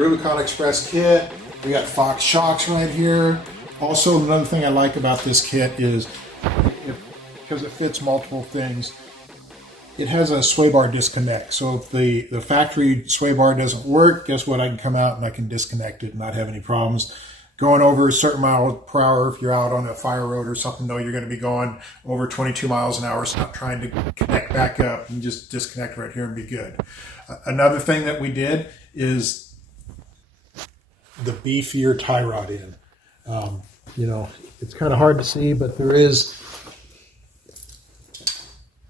Rubicon Express kit. We got Fox shocks right here. Also, another thing I like about this kit is, because it fits multiple things, it has a sway bar disconnect. So if the factory sway bar doesn't work, guess what? I can come out and I can disconnect it and not have any problems. Going over a certain mile per hour, if you're out on a fire road or something, know you're going to be going over 22 miles an hour. Stop trying to connect back up and just disconnect right here and be good. Another thing that we did is the beefier tie rod in. You know, it's kind of hard to see, but there is,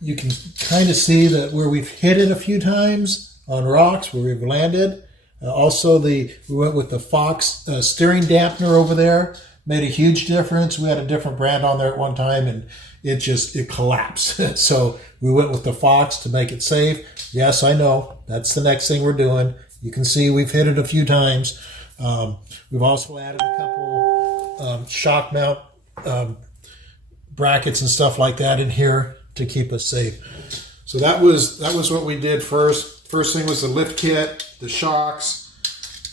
you can kind of see that where we've hit it a few times on rocks where we've landed. Also, we went with the Fox steering dampener over there. Made a huge difference. We had a different brand on there at one time, and it collapsed. So we went with the Fox to make it safe. Yes, I know. That's the next thing we're doing. You can see we've hit it a few times. We've also added a couple shock mount brackets and stuff like that in here to keep us safe. So that was what we did first. First thing was the lift kit, the shocks,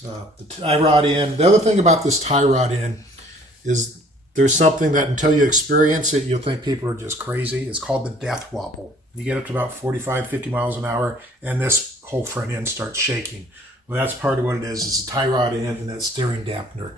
the tie rod in. The other thing about this tie rod in is there's something that until you experience it, you'll think people are just crazy. It's called the death wobble. You get up to about 45, 50 miles an hour, and this whole front end starts shaking. Well, that's part of what it is. It's a tie rod in and that steering dampener.